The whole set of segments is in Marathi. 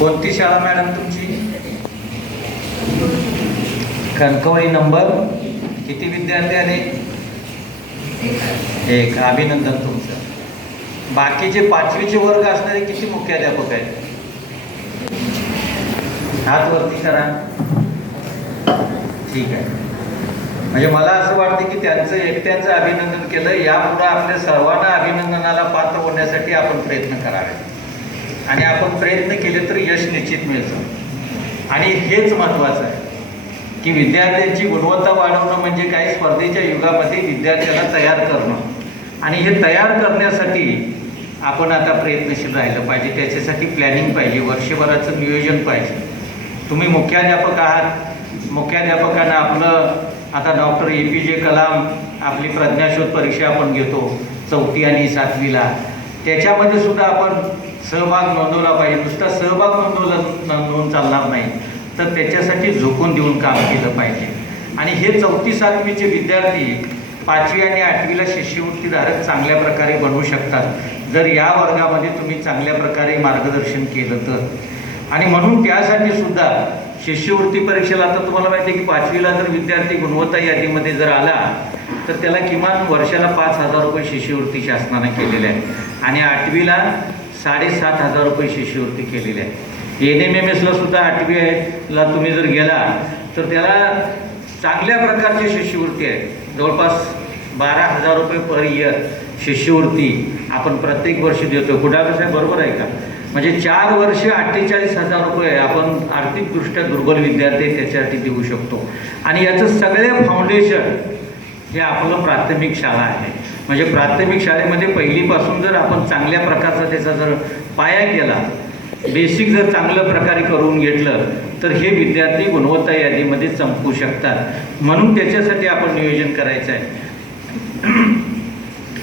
कोणती शाळा मॅडम तुमची? कणकवली. नंबर किती विद्यार्थी आले? एक. अभिनंदन तुमचं. बाकीचे 5वीचे वर्ग असणारे किती मुख्याध्यापक आहेत? हात वरती करा. ठीक आहे. म्हणजे मला असं वाटतं की त्यांचं एकट्यांचं अभिनंदन केलं. यापुढे आपल्या सर्वांना अभिनंदनाला पात्र होण्यासाठी आपण प्रयत्न करावे आणि आपण प्रयत्न केले तर यश निश्चित मिळतं. आणि हेच महत्त्वाचं आहे की विद्यार्थ्यांची गुणवत्ता वाढवणं म्हणजे काही स्पर्धेच्या युगामध्ये विद्यार्थ्याला तयार करणं आणि हे तयार करण्यासाठी आपण आता प्रयत्नशील राहिलं पाहिजे. त्याच्यासाठी प्लॅनिंग पाहिजे, वर्षभराचं नियोजन पाहिजे. तुम्ही मुख्याध्यापक आहात. मुख्याध्यापकांना आपलं आता डॉक्टर APJ कलाम आपली प्रज्ञाशोध परीक्षा आपण घेतो 4थी आणि 7वीला. त्याच्यामध्ये सुद्धा आपण सहभाग नोंदवला पाहिजे. नुसता सहभाग नोंदवून चालणार नाही तर त्याच्यासाठी झोकून देऊन काम केलं पाहिजे. आणि हे 4थी 7वीचे विद्यार्थी 5वी आणि 8वीला शिष्यवृत्तीधारक चांगल्या प्रकारे बनवू शकतात जर या वर्गामध्ये तुम्ही चांगल्या प्रकारे मार्गदर्शन केलं तर. आणि म्हणून त्यासाठी सुद्धा शिष्यवृत्ती परीक्षेला आता तुम्हाला माहिती आहे की 5वीला जर विद्यार्थी गुणवत्ता यादीमध्ये जर आला तर त्याला किमान वर्षाला 5,000 रुपये शिष्यवृत्ती शासनाने केलेले आहे आणि 8वीला 7,500 रुपये शिष्यवृत्ती केलेली आहे. NMMSला सुद्धा 8वीला तुम्ही जर गेला तर त्याला चांगल्या प्रकारची शिष्यवृत्ती आहे. जवळपास 12,000 रुपये पर इयर शिष्यवृत्ती आपण प्रत्येक वर्षी देतो. कुडाळ साहेब बरोबर आहे का? म्हणजे 4 वर्ष 48,000 रुपये आपण आर्थिकदृष्ट्या दुर्बल विद्यार्थी त्याच्यासाठी देऊ शकतो. आणि याचं सगळे फाउंडेशन हे आपलं प्राथमिक शाळा आहे. म्हणजे प्राथमिक शाळेमध्ये पहिलीपासून जर आपण चांगल्या प्रकारचा त्याचा जर पाया केला, बेसिक जर चांगल्या प्रकारे करून घेतलं तर हे विद्यार्थी गुणवत्ता यादीमध्ये चमकू शकतात. म्हणून त्याच्यासाठी आपण नियोजन करायचं आहे.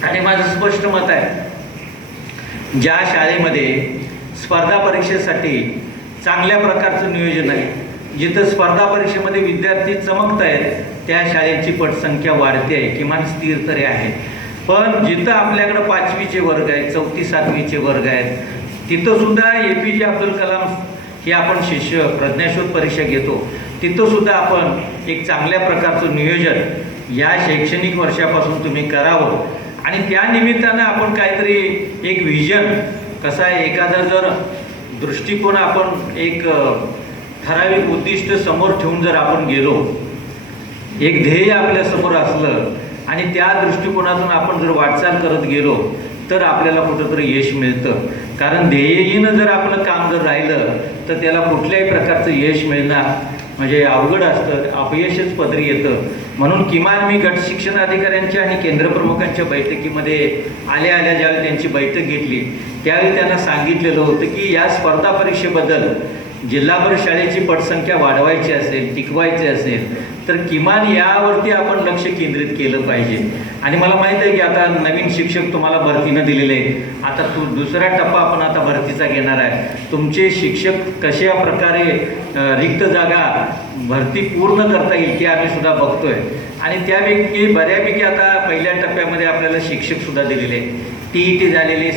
आणि माझं स्पष्ट मत आहे ज्या शाळेमध्ये स्पर्धा परीक्षेसाठी चांगल्या प्रकारचं नियोजन आहे, जिथं स्पर्धा परीक्षेमध्ये विद्यार्थी चमकत आहेत त्या शाळेची पटसंख्या वाढते आहे, किमान स्थिर तरी आहे. पण जिथं आपल्याकडं 5वीचे वर्ग आहेत, 4थी 7वीचे वर्ग आहेत, तिथं सुद्धा APJ अब्दुल कलाम हे आपण शिष्य प्रज्ञाशोध परीक्षा घेतो. तिथं सुद्धा आपण एक चांगल्या प्रकारचं नियोजन या शैक्षणिक वर्षापासून तुम्ही करावं. आणि त्या निमित्तानं आपण काहीतरी एक व्हिजन कसं आहे, एखादा जर दृष्टिकोन आपण एक ठराविक उद्दिष्ट समोर ठेवून जर आपण गेलो, एक ध्येय आपल्यासमोर असलं आणि त्या दृष्टिकोनातून आपण जर वाटचाल करत गेलो तर आपल्याला कुठंतरी यश मिळतं. कारण ध्येयहीनं जर आपलं काम जर राहिलं तर त्याला कुठल्याही प्रकारचं यश मिळणार म्हणजे अवघड असतं, अपयशच पदरी येतं. म्हणून किमान मी गट शिक्षण अधिकाऱ्यांच्या आणि केंद्रप्रमुखांच्या बैठकीमध्ये आल्या ज्यावेळी त्यांची बैठक घेतली त्यावेळी त्यांना सांगितलेलं होतं की या स्पर्धा परीक्षेबद्दल जिल्हा परिषद शाळेची पटसंख्या वाढवायची असेल, टिकवायची असेल तर किमान यावरती आपण लक्ष केंद्रित केलं पाहिजे. आणि मला माहीत आहे की आता नवीन शिक्षक तुम्हाला भरतीनं दिलेले आहेत. आता दुसरा टप्पा आपण आता भरतीचा घेणार आहे. तुमचे शिक्षक कशा प्रकारे रिक्त जागा भरती पूर्ण करता येईल ते आम्ही सुद्धा बघतोय. आणि त्यापैकी बऱ्यापैकी आता पहिल्या टप्प्यामध्ये आपल्याला शिक्षकसुद्धा दिलेले आहेत. TET झालेले,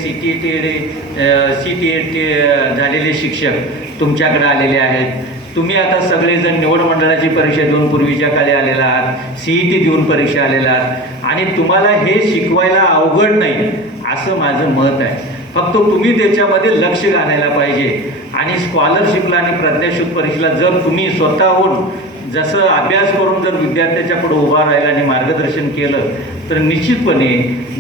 CTET झालेले शिक्षक तुमच्याकडे आलेले आहेत. तुम्ही आता सगळेजण निवड मंडळाची परीक्षा देऊन पूर्वीच्या काळी आलेला आहात, CET देऊन परीक्षा आलेला आहात आणि तुम्हाला हे शिकवायला अवघड नाही असं माझं मत आहे. फक्त तुम्ही त्याच्यामध्ये लक्ष घालायला पाहिजे. आणि स्कॉलरशिपला आणि प्रज्ञाशोध परीक्षेला जर तुम्ही स्वतःहून जसं अभ्यास करून जर विद्यार्थ्याच्या पुढे उभा राहिला आणि मार्गदर्शन केलं तर निश्चितपणे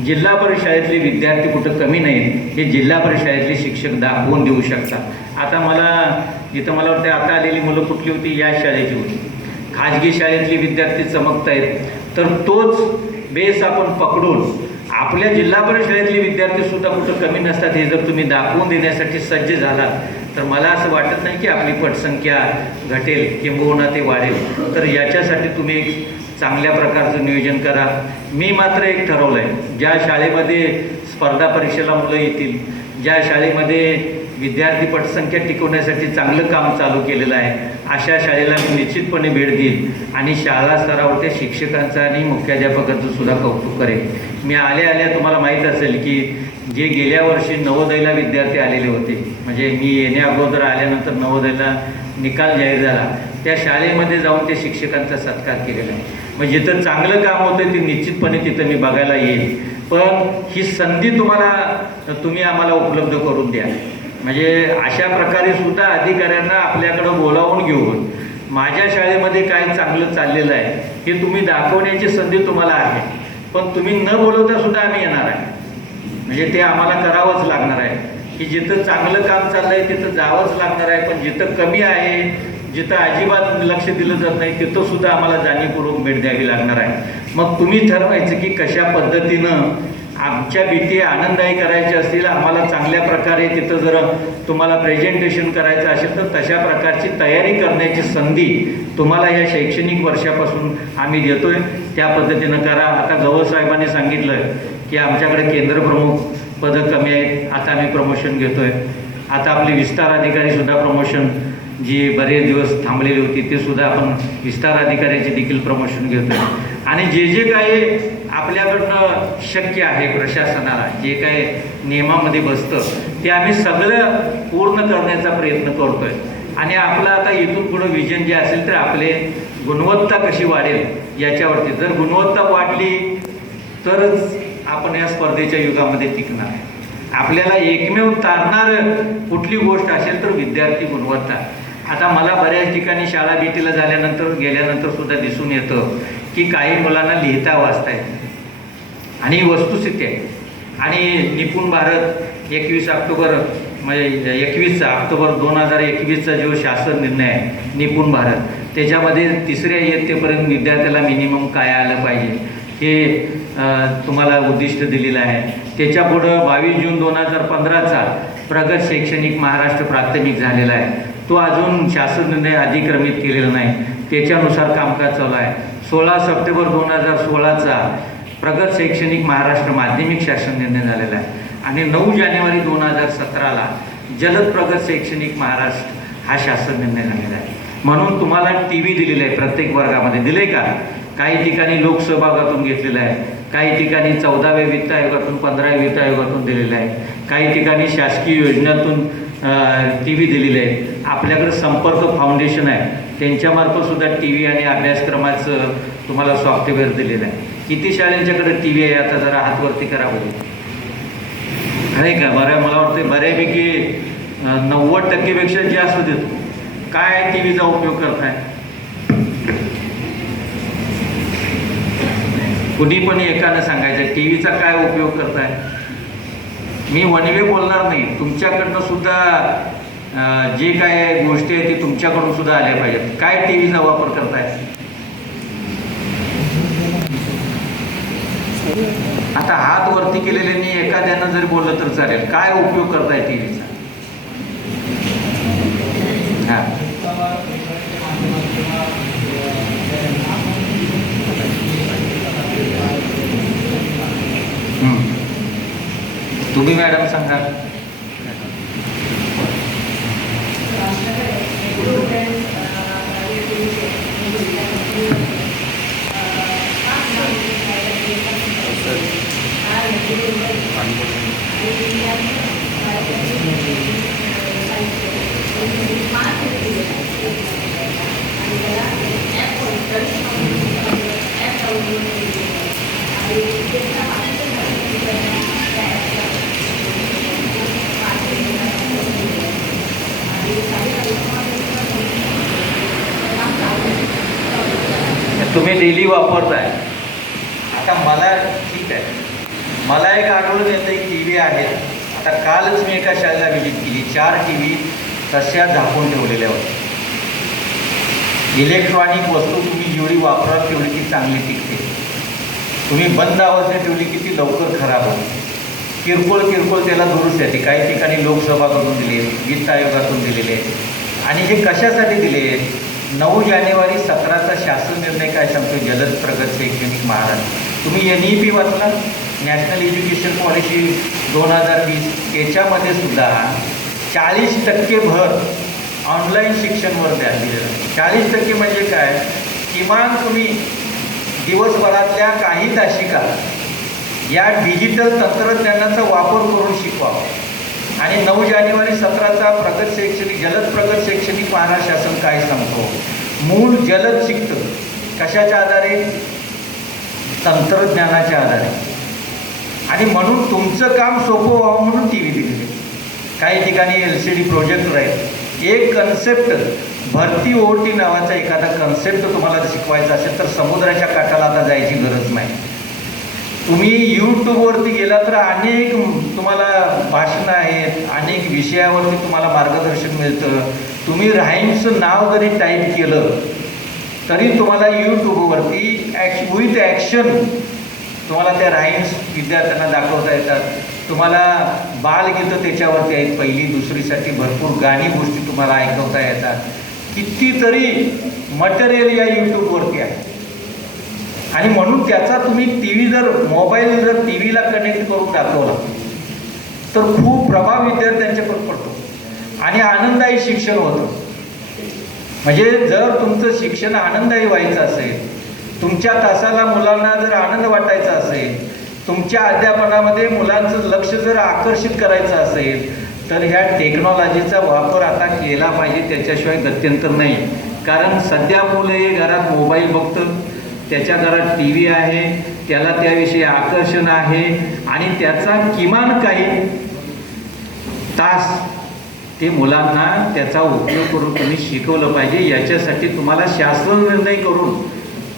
जिल्हा परिषद शाळेतले विद्यार्थी कुठं कमी नाहीत, हे जिल्हा परिषद शाळेतले शिक्षक दाखवून देऊ शकतात. आता मला वाटतं आता आलेली मुलं कुठली होती, या शाळेची होती. खाजगी शाळेतली विद्यार्थी चमकत आहेत तर तोच बेस आपण पकडून आपल्या जिल्हा परिषद शाळेतले विद्यार्थीसुद्धा कुठं कमी नसतात हे जर तुम्ही दाखवून देण्यासाठी सज्ज झालात तर मला असं वाटत नाही की आपली पटसंख्या घटेल किंबहुना ते वाढेल. तर याच्यासाठी तुम्ही एक चांगल्या प्रकारचं नियोजन करा. मी मात्र एक ठरवलं आहे, ज्या शाळेमध्ये स्पर्धा परीक्षेला मुलं येतील, ज्या शाळेमध्ये विद्यार्थी पटसंख्या टिकवण्यासाठी चांगलं काम चालू केलेलं आहे अशा शाळेला मी निश्चितपणे भेट देईल आणि शाळा स्तरावर त्या शिक्षकांचं आणि मुख्याध्यापकांचं सुद्धा कौतुक करेन. मी आल्या तुम्हाला माहीत असेल की जे गेल्या वर्षी नवोदयला विद्यार्थी आलेले होते म्हणजे मी येण्या अगोदर आल्यानंतर नवोदयला निकाल जाहीर झाला, त्या शाळेमध्ये जाऊन ते शिक्षकांचा सत्कार केलेला आहे. म्हणजे जिथं चांगलं काम होतं ते निश्चितपणे तिथं मी बघायला येईल. पण ही संधी तुम्ही आम्हाला उपलब्ध करून द्या. म्हणजे अशा प्रकारे सुद्धा अधिकाऱ्यांना आपल्याकडं बोलावून घेऊन माझ्या शाळेमध्ये काय चांगलं चाललेलं आहे हे तुम्ही दाखवण्याची संधी तुम्हाला आहे. पण तुम्ही न बोलवता सुद्धा आम्ही येणार आहे. म्हणजे ते आम्हाला करावंच लागणार आहे की जिथं चांगलं काम चाललं आहे तिथं जावंच लागणार आहे. पण जिथं कमी आहे, जिथं अजिबात लक्ष दिलं जात नाही, तिथं सुद्धा आम्हाला जाणीवपूर्वक भेट द्यावी लागणार आहे. मग तुम्ही ठरवायचं की कशा पद्धतीनं आमच्या भीती आनंददायी करायच्या असतील, आम्हाला चांगल्या प्रकारे तिथं जर तुम्हाला प्रेझेंटेशन करायचं असेल तर तशा प्रकारची तयारी करण्याची संधी तुम्हाला या शैक्षणिक वर्षापासून आम्ही देतोय. त्या पद्धतीनं करा. आता गवळसाहेबांनी सांगितलं की आमच्याकडे केंद्रप्रमुख पदं कमी आहेत, आता आम्ही प्रमोशन घेतोय. आता आपले विस्तार अधिकारीसुद्धा प्रमोशन जी बरेच दिवस थांबलेली होती ते सुद्धा आपण विस्तार अधिकाऱ्याचे देखील प्रमोशन घेतोय. आणि जे जे काही आपल्याकडनं शक्य आहे प्रशासनाला जे काही नियमामध्ये बसतं ते आम्ही सगळं पूर्ण करण्याचा प्रयत्न करतोय. आणि आपलं आता इथून पुढं विजन जे असेल तर आपले गुणवत्ता कशी वाढेल याच्यावरती. जर गुणवत्ता वाढली तरच आपण या स्पर्धेच्या युगामध्ये टिकणार आहे. आपल्याला एकमेव तारणार कुठली गोष्ट असेल तर विद्यार्थी गुणवत्ता. आता मला बऱ्याच ठिकाणी शाळा भेटीला गेल्यानंतर सुद्धा दिसून येतं की काही मुलांना लिहिता वाचता येत आणि वस्तुस्थिती आहे. आणि निपुण भारत 21 ऑक्टोबर म्हणजे 21 ऑक्टोबर 2021चा जो शासन निर्णय आहे निपुण भारत, त्याच्यामध्ये 3ऱ्या इयत्तेपर्यंत विद्यार्थ्याला मिनिमम काय आलं पाहिजे हे तुम्हाला उद्दिष्ट दिलेलं आहे. त्याच्यापुढं 22 जून 2015चा प्रगत शैक्षणिक महाराष्ट्र प्राथमिक झालेला आहे. तो अजून शासन निर्णय अधिक्रमित केलेला नाही, त्याच्यानुसार कामकाज चालू आहे. 16 सप्टेंबर 2016चा प्रगत शैक्षणिक महाराष्ट्र माध्यमिक शासन निर्णय झालेला आहे. आणि 9 जानेवारी 2017ला जलद प्रगत शैक्षणिक महाराष्ट्र हा शासन निर्णय झालेला आहे. म्हणून तुम्हाला TV दिलेला आहे, प्रत्येक वर्गामध्ये दिले का. काही ठिकाणी लोकसहभागातून घेतलेलं आहे, काही ठिकाणी 14व्या वित्त आयोगातून 15व्या वित्त आयोगातून दिलेलं आहे, काही ठिकाणी शासकीय योजनेतून TV दिलेले आहे. आपल्याकडे संपर्क फाउंडेशन आहे, त्यांच्यामार्फत सुद्धा TV आणि अभ्यासक्रमाचं तुम्हाला सॉफ्टवेअर दिलेलं आहे. किती शाळांच्याकडे TV आहे आता जरा हातवरती करावं आहे का. मला वाटतं बऱ्यापैकी 90% जास्त देतो. काय TVचा उपयोग करताय. कुणी पण एकानं सांगायचं TVचा काय उपयोग करताय. मी वनवे बोलणार नाही, तुमच्याकडनं सुद्धा जे काय गोष्टी आहेत ते तुमच्याकडून सुद्धा आल्या पाहिजेत. काय TVचा वापर करताय. आता हात वरती केलेल्यानी एखाद्यानं जरी बोललं तर चालेल. काय उपयोग करताय TVचा. हा तुम्ही मॅडम सांगा. तुम्ही डेली वापरताय. आता मला ठीक आहे, मला एक आढळून येतं की TV आहेत. आता कालच मी एका शाळेला व्हिजिट केली, 4 TV तशा झाकून ठेवलेल्या होत्या. इलेक्ट्रॉनिक वस्तू तुम्ही जेवढी वापराल तेवढी ती चांगली टिकते. तुम्ही बंद अवस्थेत ठेवली की ती लवकर खराब होते. किरकोळ त्याला दुरुस्त येते. काही ठिकाणी लोकसभाकडून दिले, वित्त आयोगातून दिलेले आणि हे कशासाठी दिले. 9 जानेवारी 17चा शासन निर्णय काय सांगतो. जलद प्रगत शैक्षणिक महाराष्ट्र. तुम्ही NEP वाचला, नॅशनल एज्युकेशन पॉलिसी 2020. त्याच्यामध्ये सुद्धा 40% भर ऑनलाईन शिक्षणवर द्या दिलेलं. 40% म्हणजे काय. किमान तुम्ही दिवसभरातल्या काही तासिका या डिजिटल तंत्रज्ञानाचा वापर करून शिकवावा. आणि 9 जानेवारी 17चा प्रगत शैक्षणिक जलद प्रगत शैक्षणिक महाराष्ट्र शासन काय सांगतो? मूल जलद शिकतं. कशाच्या आधारे? तंत्रज्ञानाच्या आधारे. आणि म्हणून तुमचं काम सोपं व्हावं म्हणून टी व्ही दिलेले. काही ठिकाणी LCD प्रोजेक्टर आहेत. एक कन्सेप्ट भरती OT नावाचा एखादा कन्सेप्ट तुम्हाला शिकवायचा असेल तर समुद्राच्या काठाला आता जायची गरज नाही. तुम्ही यूट्यूबवरती गेला तर अनेक तुम्हाला भाषणं आहेत, अनेक विषयावरती तुम्हाला मार्गदर्शन मिळतं. तुम्ही राईम्सचं नाव जरी टाईप केलं तरी तुम्हाला यूट्यूबवरती विथ ॲक्शन तुम्हाला त्या राईम्स विद्यार्थ्यांना दाखवता येतात. तुम्हाला बालगीतं त्याच्यावरती आहेत, 1ली 2रीसाठी भरपूर गाणी गोष्टी तुम्हाला ऐकवता येतात. कितीतरी मटेरियल या यूट्यूबवरती आहे. आणि म्हणून त्याचा तुम्ही मोबाईल जर टी व्हीला कनेक्ट करून दाखवला तर खूप प्रभाव विद्यार्थ्यांच्याकडून पडतो आणि आनंददायी शिक्षण होतं. म्हणजे जर तुमचं शिक्षण आनंददायी व्हायचं असेल, तुमच्या तासाला मुलांना जर आनंद वाटायचा असेल, तुमच्या अध्यापनामध्ये मुलांचं लक्ष जर आकर्षित करायचं असेल तर ह्या टेक्नॉलॉजीचा वापर आता केला पाहिजे. त्याच्याशिवाय गत्यंतर नाही. कारण सध्या मुलं हे घरात मोबाईल बघतं, त्याच्या घरात टी व्ही आहे, त्याला त्याविषयी आकर्षण आहे आणि त्याचा किमान काही तास ते मुलांना त्याचा उपयोग करून तुम्ही शिकवलं पाहिजे. याच्यासाठी तुम्हाला शासन निर्णय करून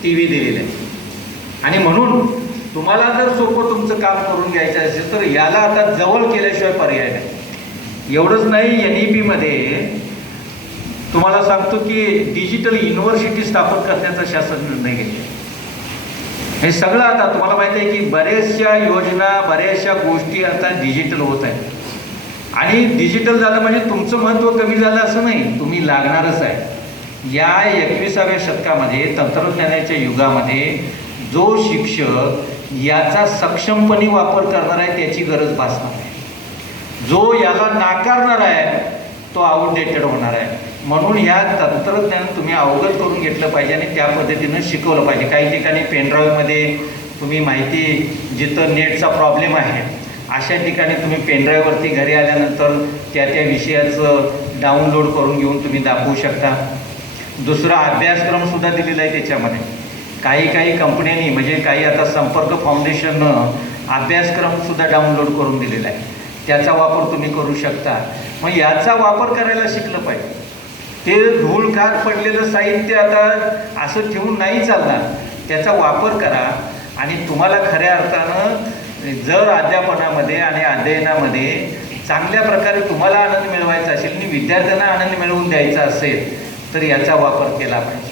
टी व्ही दिलेला आहे. आणि म्हणून तुम्हाला जर सोपं तुमचं काम करून घ्यायचं असेल तर याला आता जवळ केल्याशिवाय पर्याय नाही. एवढंच नाही, NEP मध्ये तुम्हाला सांगतो की डिजिटल युनिव्हर्सिटी स्थापन करण्याचा शासन निर्णय घेतला. हे सगळं आता तुम्हाला माहिती आहे की बऱ्याचशा योजना, बऱ्याचशा गोष्टी आता डिजिटल होत आहेत. आणि डिजिटल झालं म्हणजे तुमचं महत्त्व कमी झालं असं नाही, तुम्ही लागणारच आहे. या 21व्या शतकामध्ये तंत्रज्ञानाच्या युगामध्ये जो शिक्षक याचा सक्षमपणे वापर करणार आहे त्याची गरज भासणार आहे. जो याला नाकारणार आहे तो आउटडेटेड होणार आहे. म्हणून ह्या तंत्रज्ञान तुम्ही अवगत करून घेतलं पाहिजे आणि त्या पद्धतीनं शिकवलं पाहिजे. काही ठिकाणी पेनड्राईव्हमध्ये तुम्ही माहिती, जिथं नेटचा प्रॉब्लेम आहे अशा ठिकाणी तुम्ही पेनड्राईव्हवरती घरी आल्यानंतर त्या विषयाचं डाउनलोड करून घेऊन तुम्ही दाखवू शकता. दुसरा अभ्यासक्रमसुद्धा दिलेला आहे त्याच्यामध्ये. काही कंपन्यांनी म्हणजे काही आता संपर्क फाउंडेशननं अभ्यासक्रमसुद्धा डाउनलोड करून दिलेला आहे. त्याचा वापर तुम्ही करू शकता. मग याचा वापर करायला शिकलं पाहिजे. ते धूळखात पडलेलं साहित्य आता असं ठेवून नाही चालणार. त्याचा वापर करा आणि तुम्हाला खऱ्या अर्थानं जर अध्यापनामध्ये आणि अध्ययनामध्ये चांगल्या प्रकारे तुम्हाला आनंद मिळवायचा असेल आणि विद्यार्थ्यांना आनंद मिळवून द्यायचा असेल तर याचा वापर केला पाहिजे.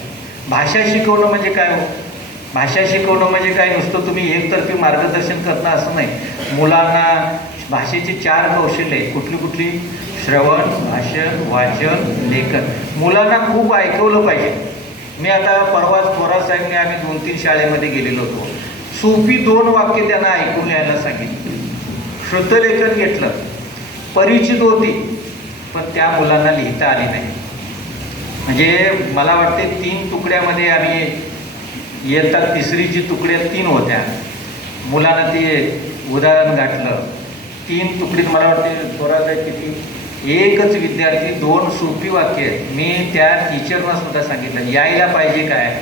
भाषा शिकवणं म्हणजे काय हो? भाषा शिकवणं म्हणजे काय नुसतं तुम्ही एकतर्फी मार्गदर्शन करणं असं नाही. मुलांना भाषेची 4 कौशल्य आहेत. कुठली? श्रवण, भाषण, वाचन, लेखन. मुलांना खूप ऐकवलं पाहिजे. मी आता परवाच थोरासाहेबने आम्ही 2-3 शाळेमध्ये गेलेलो होतो. सोपी 2 वाक्य त्यांना ऐकून यायला सांगितली. शुद्धलेखन घेतलं, परिचित होती पण त्या मुलांना लिहिता आली नाही. म्हणजे मला वाटते 3 तुकड्यामध्ये आम्ही इयत्ता 3रीची तुकड्या 3 होत्या. मुलांना ते उदाहरण गाठलं. 3 तुकडीत मला वाटते थोरासाहेब किती, एकच विद्यार्थी 2 सोपी वाक्य आहेत. मी त्या टीचरना सुद्धा सांगितलं यायला पाहिजे काय,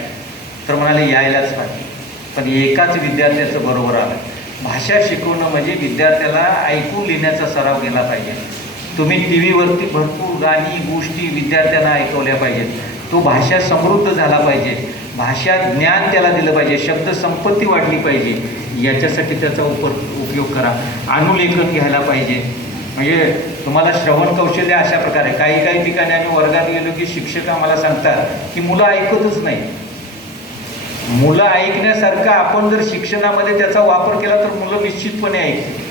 तर म्हणाले यायलाच पाहिजे. पण एकाच विद्यार्थ्याचं बरोबर आलं. भाषा शिकवणं म्हणजे विद्यार्थ्याला ऐकून लिहिण्याचा सराव केला पाहिजे. तुम्ही टी व्हीवरती भरपूर गाणी गोष्टी विद्यार्थ्यांना ऐकवल्या पाहिजेत. तो भाषा समृद्ध झाला पाहिजे, भाषा ज्ञान त्याला दिलं पाहिजे, शब्द संपत्ती वाढली पाहिजे. याच्यासाठी त्याचा उपयोग करा. अनुलेखन घ्यायला पाहिजे. म्हणजे तुम्हाला श्रवण कौशल्य अशा प्रकारे काही ठिकाणी आम्ही वर्गात गेलो की शिक्षक आम्हाला सांगतात की मुलं ऐकतच नाही. मुलं ऐकण्यासारखं आपण जर शिक्षणामध्ये त्याचा वापर केला तर मुलं निश्चितपणे ऐकतील.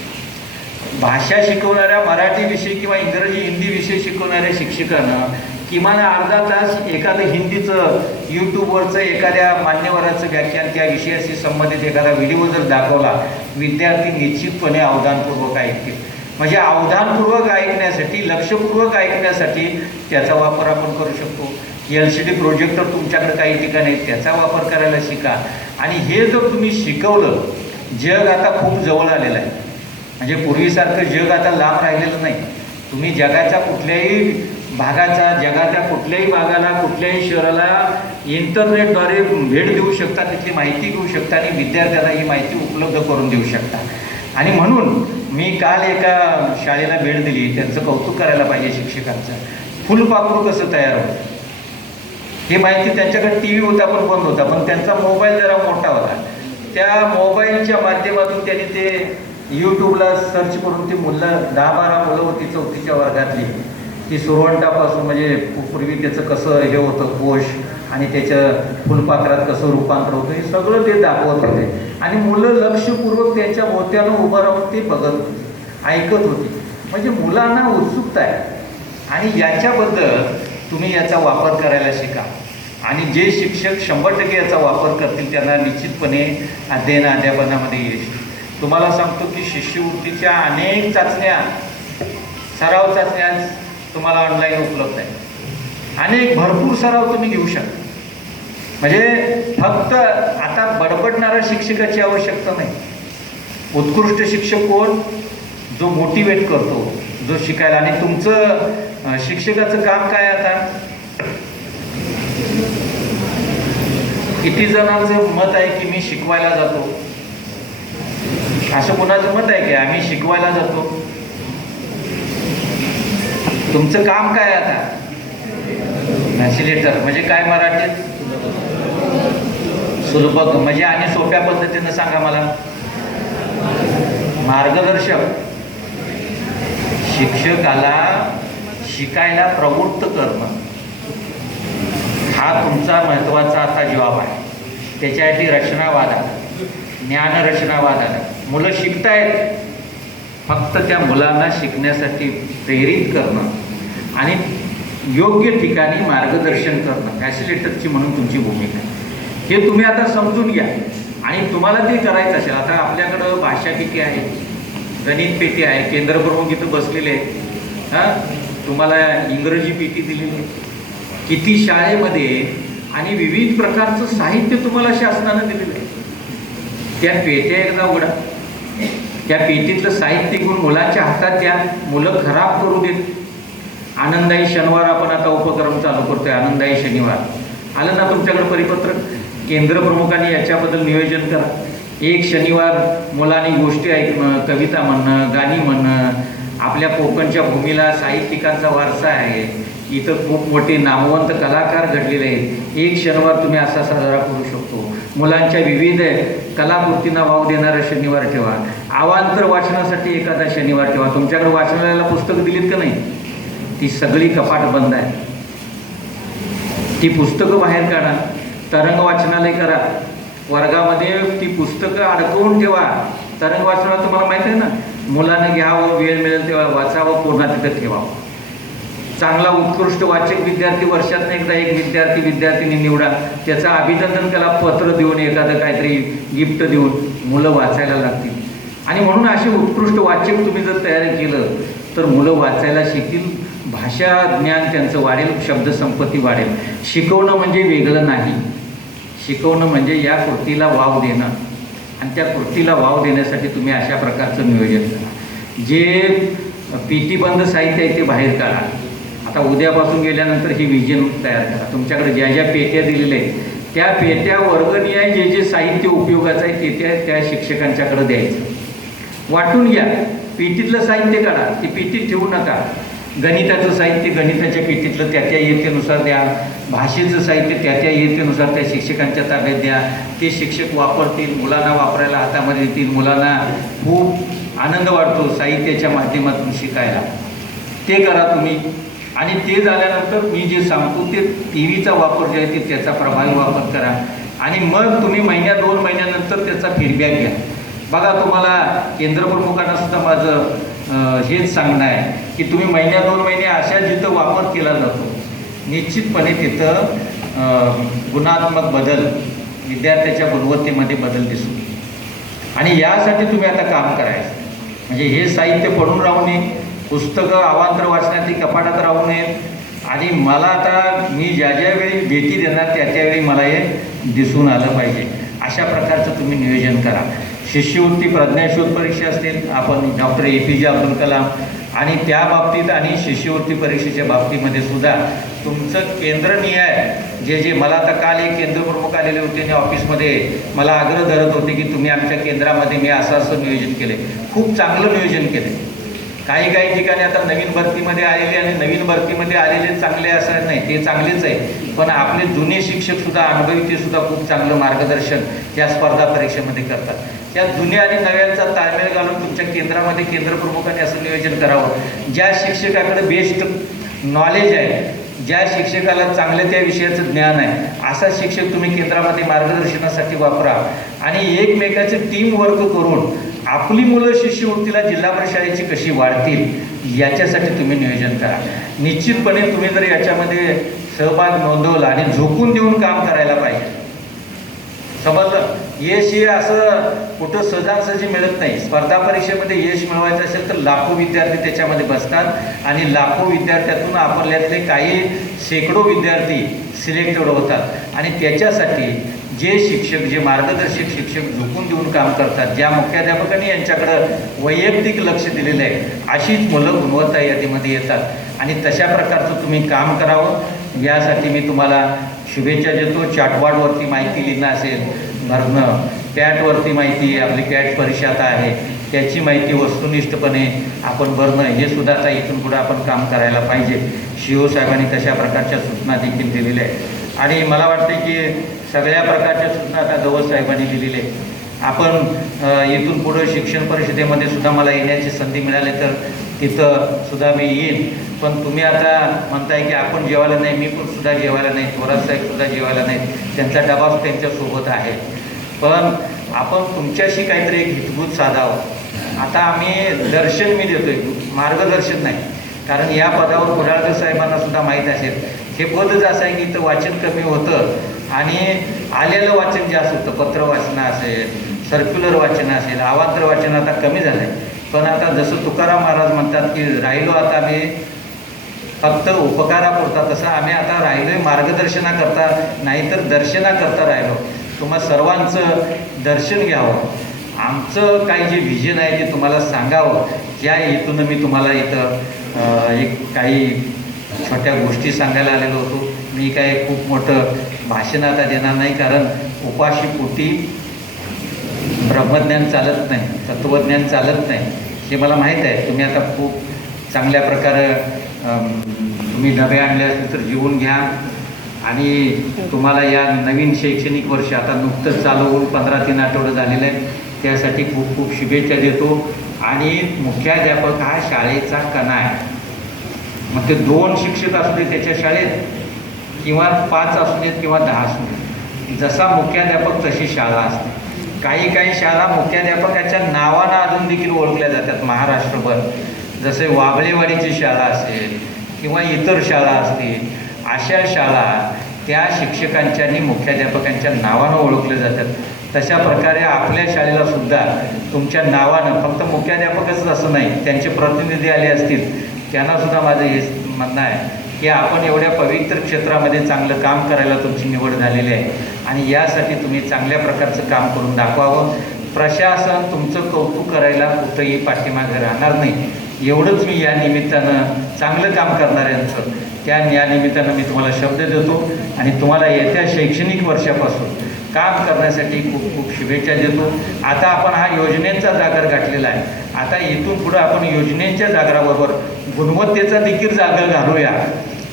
भाषा शिकवणाऱ्या मराठी विषय किंवा इंग्रजी हिंदी विषय शिकवणाऱ्या शिक्षकांना किमान अर्धा तास एखादं हिंदीचं यूट्यूबवरचं एखाद्या मान्यवराचं व्याख्यान त्या विषयाशी संबंधित एखादा व्हिडिओ जर दाखवला, विद्यार्थी निश्चितपणे अवधानपूर्वक ऐकतील. म्हणजे अवधानपूर्वक ऐकण्यासाठी, लक्षपूर्वक ऐकण्यासाठी त्याचा वापर आपण करू शकतो. LCD प्रोजेक्टर तुमच्याकडे काही ठिकाणी आहेत, त्याचा वापर करायला शिका. आणि हे जर तुम्ही शिकवलं, जग आता खूप जवळ आलेलं आहे. म्हणजे पूर्वीसारखं जग आता लांब राहिलेलं नाही. तुम्ही जगाच्या कुठल्याही भागाचा, जगाच्या कुठल्याही भागाला, कुठल्याही शहराला इंटरनेटद्वारे भेट देऊ शकता, तिथली माहिती घेऊ शकता आणि विद्यार्थ्यांना ही माहिती उपलब्ध करून देऊ शकता. आणि म्हणून मी काल एका शाळेला भेट दिली, त्यांचं कौतुक करायला पाहिजे शिक्षकांचं. फुलपाखरू कसं तयार होतं ही माहिती, त्यांच्याकडे टी व्ही होता पण बंद होता, पण त्यांचा मोबाईल जरा मोठा होता. त्या मोबाईलच्या माध्यमातून त्यांनी ते यूट्यूबला सर्च करून ती मुलं 10-12 मुलं होती 4थीच्या वर्गातली, ती सुरवंटापासून म्हणजे पूर्वी त्याचं कसं हे होतं कोश आणि त्याच्या फुलपाखरात कसं रूपांतर होतं हे सगळं ते दाखवत होते. आणि मुलं लक्षपूर्वक त्यांच्या मोत्यानं उभं राहून ते बघत होती, ऐकत होती. म्हणजे मुलांना उत्सुकता आहे आणि याच्याबद्दल तुम्ही याचा वापर करायला शिका. आणि जे शिक्षक 100% याचा वापर करतील त्यांना निश्चितपणे अध्ययन अध्यापनामध्ये यश. तुम्हाला सांगतो की शिष्यवृत्तीच्या अनेक चाचण्या, सराव चाचण्या तुम्हाला ऑनलाईन उपलब्ध आहे. अनेक भरपूर सराव तुम्ही घेऊ शकता. म्हणजे फक्त आता बडबडणाऱ्या शिक्षकाची आवश्यकता नाही. उत्कृष्ट शिक्षक कोण? जो मोटिवेट करतो, जो शिकायला. आणि तुमचं शिक्षकाचं काम काय आता? किती जणांचं मत आहे की मी शिकवायला जातो? असं कोणाचं मत आहे की आम्ही शिकवायला जातो? तुमचं काम काय आता? फॅसिलिटेटर म्हणजे काय मराठीत? सुलभ म्हणजे आणि सोप्या पद्धतीनं सांगा मला. मार्गदर्शक. शिक्षकाला शिकायला प्रवृत्त करणं हा तुमचा महत्त्वाचा आता जॉब आहे. त्याच्यासाठी रचनावाद आला, ज्ञानरचनावाद आला. मुलं शिकतायत, फक्त त्या मुलांना शिकण्यासाठी प्रेरित करणं आणि योग्य ठिकाणी मार्गदर्शन करणं, फॅसिलिटेटरची म्हणून तुमची भूमिका आहे. हे तुम्ही आता समजून घ्या. आणि तुम्हाला ते करायचं असेल, आता आपल्याकडं भाषा पेटी आहे, गणित पेटी आहे, केंद्रप्रमुख इथं बसलेले आहेत. तुम्हाला इंग्रजी पेटी दिलेली आहे. किती शाळेमध्ये आणि विविध प्रकारचं साहित्य तुम्हाला शासनानं दिलेलं आहे. त्या पेट्या एकदा उघडा, त्या पेटीतलं साहित्य घेऊन मुलांच्या हातात द्या, मुलं खराब करू देत. आनंदाई शनिवार आपण आता उपक्रम चालू करतोय. आनंदाई शनिवार आलं ना तुमच्याकडे परिपत्रक? केंद्रप्रमुखांनी याच्याबद्दल नियोजन करा. एक शनिवार मुलांनी गोष्टी ऐकणं, कविता म्हणणं, गाणी म्हणणं. आपल्या कोकणच्या भूमीला साहित्यिकांचा वारसा आहे. इथं खूप मोठे नामवंत कलाकार घडलेले आहेत. एक शनिवार तुम्ही असा साजरा करू शकतो. मुलांच्या विविध कलाकृतींना वाव देणारा शनिवार ठेवा. अवांतर वाचनासाठी एखादा शनिवार ठेवा. तुमच्याकडे वाचनालयाला पुस्तकं दिलीत का नाही? ती सगळी कपाट बंद आहे. ती पुस्तकं बाहेर काढा. तरंग वाचनालय करा. वर्गामध्ये ती पुस्तकं अडकवून ठेवा. तरंग वाचनालय तुम्हाला माहिती आहे ना, मुलांना घ्यावं, वेळ मिळेल तेव्हा वाचावं, पूर्ण तिथं ठेवावं. चांगला उत्कृष्ट वाचक विद्यार्थी वर्षातून एकदा एक विद्यार्थिनी निवडा. त्याचं अभिनंदन त्याला पत्र देऊन, एखादं काहीतरी गिफ्ट देऊन मुलं वाचायला लागतील. आणि म्हणून असे उत्कृष्ट वाचक तुम्ही जर तयार केलं तर मुलं वाचायला शिकतील, भाषा ज्ञान त्यांचं वाढेल, शब्दसंपत्ती वाढेल. शिकवणं म्हणजे वेगळं नाही. शिकवणं म्हणजे या कृतीला वाव देणं आणि त्या कृतीला वाव देण्यासाठी तुम्ही अशा प्रकारचं नियोजन करा. जे पीटी बंद साहित्य आहे ते बाहेर काढा. आता उद्यापासून गेल्यानंतर ही विजन तयार करा. तुमच्याकडे ज्या ज्या पेट्या दिलेल्या आहेत त्या पेट्या वर्गनिहाय जे जे साहित्य उपयोगाचं आहे ते त्या शिक्षकांच्याकडे द्यायचं. वाटून घ्या. पेटीतलं साहित्य काढा, ती पेटीत ठेवू नका. गणिताचं साहित्य गणिताच्या पेटीतलं त्या इयत्तेनुसार द्या. भाषेचं साहित्य त्या इयत्तेनुसार त्या शिक्षकांच्या ताब्यात द्या. ते शिक्षक वापरतील, मुलांना वापरायला हातामध्ये येतील. मुलांना खूप आनंद वाटतो साहित्याच्या माध्यमातून शिकायला. ते करा तुम्ही. आणि ते झाल्यानंतर मी जे सांगतो ते टीव्हीचा वापर जे आहे ते त्याचा प्रभावी वापर करा. आणि मग तुम्ही महिन्या 2 महिन्यानंतर त्याचा फीडबॅक घ्या. बघा, तुम्हाला केंद्रप्रमुखांना सुद्धा माझं हेच सांगणं आहे की तुम्ही महिन्या 2 महिने अशा जिथं वापर केला जातो निश्चितपणे तिथं गुणात्मक बदल, विद्यार्थ्याच्या गुणवत्तेमध्ये बदल दिसू. आणि यासाठी तुम्ही आता काम करायचं. म्हणजे हे साहित्य पडून राहू नये, पुस्तकं अवांतर वाचण्यात कपाटात राहू नयेत. आणि मला आता मी ज्या वेळी भेटी देणार त्यावेळी मला हे दिसून आलं पाहिजे. अशा प्रकारचं तुम्ही नियोजन करा. शिष्यवृत्ती प्रज्ञाशोध परीक्षा असतील, आपण डॉक्टर APJ अब्दुल कलाम आणि त्या बाबतीत आणि शिष्यवृत्ती परीक्षेच्या बाबतीमध्ये सुद्धा तुमचं केंद्रनिहाय जे मला आता काल एक केंद्रप्रमुख आलेले होते आणि ऑफिसमध्ये मला आग्रह धरत होते की तुम्ही आमच्या केंद्रामध्ये मी असं नियोजन केले, खूप चांगलं नियोजन केले. काही ठिकाणी आता नवीन भरतीमध्ये आलेले आणि नवीन भरतीमध्ये आलेले चांगले असं नाही, ते चांगलेच आहे, पण आपले जुने शिक्षकसुद्धा अनुभवी ते सुद्धा खूप चांगलं मार्गदर्शन या स्पर्धा परीक्षेमध्ये करतात. त्या जुन्या आणि नव्यांचा ताळमेळ घालून तुमच्या केंद्रामध्ये केंद्रप्रमुखांनी असं नियोजन करावं. ज्या शिक्षकाकडे बेस्ट नॉलेज आहे, ज्या शिक्षकाला चांगलं त्या विषयाचं ज्ञान आहे, असा शिक्षक तुम्ही केंद्रामध्ये मार्गदर्शनासाठी वापरा आणि एकमेकाचे टीम वर्क करून आपली मुलं शिष्यवृत्तीला जिल्हा परिषदेची कशी वाढतील याच्यासाठी तुम्ही नियोजन करा. निश्चितपणे तुम्ही जर याच्यामध्ये सहभाग नोंदवला आणि झोकून देऊन काम करायला पाहिजे. समजलं? यश हे असं कुठं सहजासहजी मिळत नाही. स्पर्धा परीक्षेमध्ये यश मिळवायचं असेल तर लाखो विद्यार्थी त्याच्यामध्ये बसतात आणि लाखो विद्यार्थ्यातून आपल्यातले काही शेकडो विद्यार्थी सिलेक्टेड होतात आणि त्याच्यासाठी जे शिक्षक, जे मार्गदर्शक शिक्षक झोकून देऊन काम करतात, ज्या मुख्याध्यापकांनी यांच्याकडं वैयक्तिक लक्ष दिलेलं आहे, अशीच मुलं गुणवत्ता यादीमध्ये येतात आणि तशा प्रकारचं तुम्ही काम करावं. यासाठी मी तुम्हाला शुभेच्छा देतो. चाटवाडवरती माहिती लिहिणं असेल, भरणं, पॅटवरती माहिती, आपली पॅट परीक्षा आता आहे त्याची माहिती वस्तुनिष्ठपणे आपण भरणं, हे सुद्धा आता इथून पुढे आपण काम करायला पाहिजे. CO साहेबांनी तशा प्रकारच्या सूचना देखील दिलेल्या आहेत आणि मला वाटते की सगळ्या प्रकारच्या सूचना आता गवस साहेबांनी दिलेल्या आहेत. आपण इथून पुढं शिक्षण परिषदेमध्ये सुद्धा मला येण्याची संधी मिळाली तर तिथं सुद्धा मी येईन. पण तुम्ही आता म्हणताय की आपण जेवायला नाही, मी पण सुद्धा जेवायला नाही, थोरात साहेबसुद्धा जेवायला नाही, त्यांचा डबा त्यांच्यासोबत आहे. पण आपण तुमच्याशी काहीतरी एक हितगुज साधावं. आता आम्ही दर्शन मी देतोय, मार्गदर्शन नाही, कारण या पदावर कुडाळकर साहेबांना सुद्धा माहीत असेल हे पदच असं आहे की इथं वाचन कमी होतं आणि आलेलं वाचन जास्त होतं. पत्र वाचन असेल, सर्क्युलर वाचन असेल, अवांतर वाचन आता कमी झालं आहे. पण आता जसं तुकाराम महाराज म्हणतात की राहिलो आता आम्ही फक्त उपकारापुरता, तसं आम्ही आता राहिलो आहे मार्गदर्शनाकरता, नाहीतर दर्शनाकरता राहिलो. तुम्हा सर्वांचं दर्शन घ्यावं, आमचं काही जे व्हिजन आहे ते तुम्हाला सांगावं. ज्या हेतून मी तुम्हाला इथं एक काही छोट्या गोष्टी सांगायला आलेलो होतो. मी काय खूप मोठं भाषण आता देणार नाही, कारण उपाशीपोटी ब्रह्मज्ञान चालत नाही, तत्त्वज्ञान चालत नाही, हे मला माहीत आहे. तुम्ही आता खूप चांगल्या प्रकारे तुम्ही डबे आणले असतील तर जेवून घ्या आणि तुम्हाला या नवीन शैक्षणिक वर्ष आता नुकतंच चालू होऊन 15-3 आठवडे झालेलं आहे, त्यासाठी खूप खूप शुभेच्छा देतो. आणि मुख्याध्यापक हा शाळेचा कणा आहे. मग ते 2 शिक्षक असू दे त्याच्या शाळेत किंवा 5 असू देत किंवा 10 असू देत, जसा मुख्याध्यापक तशी शाळा असते. काही शाळा मुख्याध्यापकाच्या नावानं अजून देखील ओळखल्या जातात महाराष्ट्रभर, जसे वाबळेवाडीची शाळा असेल किंवा इतर शाळा असतील, अशा शाळा त्या शिक्षकांच्या आणि मुख्याध्यापकांच्या नावानं ओळखल्या जातात. तशा प्रकारे आपल्या शाळेला सुद्धा तुमच्या नावानं, फक्त मुख्याध्यापकच असं नाही, त्यांचे प्रतिनिधी आले असतील त्यांनासुद्धा माझं हे म्हणणं आहे की आपण एवढ्या पवित्र क्षेत्रामध्ये चांगलं काम करायला तुमची निवड झालेली आहे आणि यासाठी तुम्ही चांगल्या प्रकारचं काम करून दाखवावं. प्रशासन तुमचं कौतुक करायला कुठंही पाठीमागे राहणार नाही. एवढंच मी या निमित्तानं चांगलं काम करणाऱ्यांचं या निमित्तानं मी तुम्हाला शब्द देतो आणि तुम्हाला येत्या शैक्षणिक वर्षापासून काम करण्यासाठी खूप खूप शुभेच्छा देतो. आता आपण हा योजनेचा जागर गाठलेला आहे. आता इथून पुढं आपण योजनेच्या जागराबरोबर गुणवत्तेचा देखील जागर घालूया,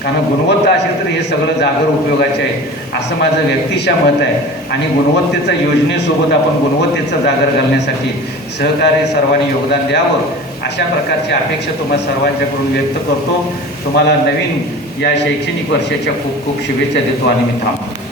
कारण गुणवत्ता असेल तर हे सगळं जागर उपयोगाचे आहे असं माझं व्यक्तिशः मत आहे. आणि गुणवत्तेचा योजनेसोबत आपण गुणवत्तेचा जागर घालण्यासाठी सहकार्य सर्वांनी योगदान द्यावं अशा प्रकारची अपेक्षा तुम्हा सर्वांच्याकडून व्यक्त करतो. तुम्हाला नवीन या शैक्षणिक वर्षाच्या खूप खूप शुभेच्छा देतो आणि मी थांबतो.